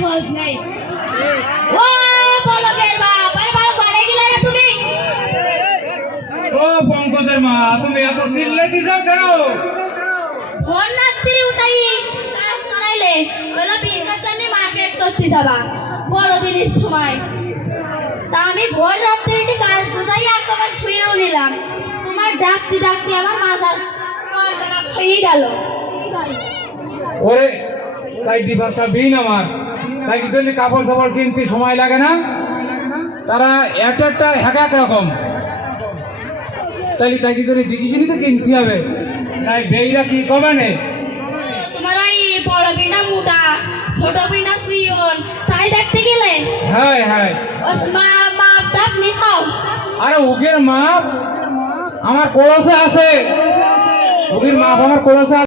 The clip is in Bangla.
খোঁজ নেই। ও পলকের বাপ, আরে ভালো ঘরে গেলে না তুমি? ও পঙ্কজের মা, তুমি এত চিল্লাইতে যাও কেন? ভোর রাত্রি উঠাই কাজ করাইলে বলে ভিক্ষার জন্য মার্কেট করতে যাবা বড়দিনের সময়। তা আমি ভোর রাত্রে উঠে কাজ গুছাই একবার শুয়েও নিলাম। তোমার ডাকতে ডাকতে আমার মাজার হয়ে গেল। ওরে সাইডি ভাষা বিন আমার, তাই কি জন্য কাপড় চাপড় কিনতে সময় লাগে না? তারা একটা এক এক রকম, তাহলে তাই কি জন্য দেখিসনি তো কিনতে হবে। তাই বেইরা কি কবে নে? তোমার ওই বড় বিনা মোটা ছোট বিনা সিয়ন তাই দেখতে গেলেন? হ্যাঁ হ্যাঁ, ও মা মাপ টাপ নিছাও? আরে উগের মাপ আমার কলসে আছে, উগের মাপ আমার কলসে আছে।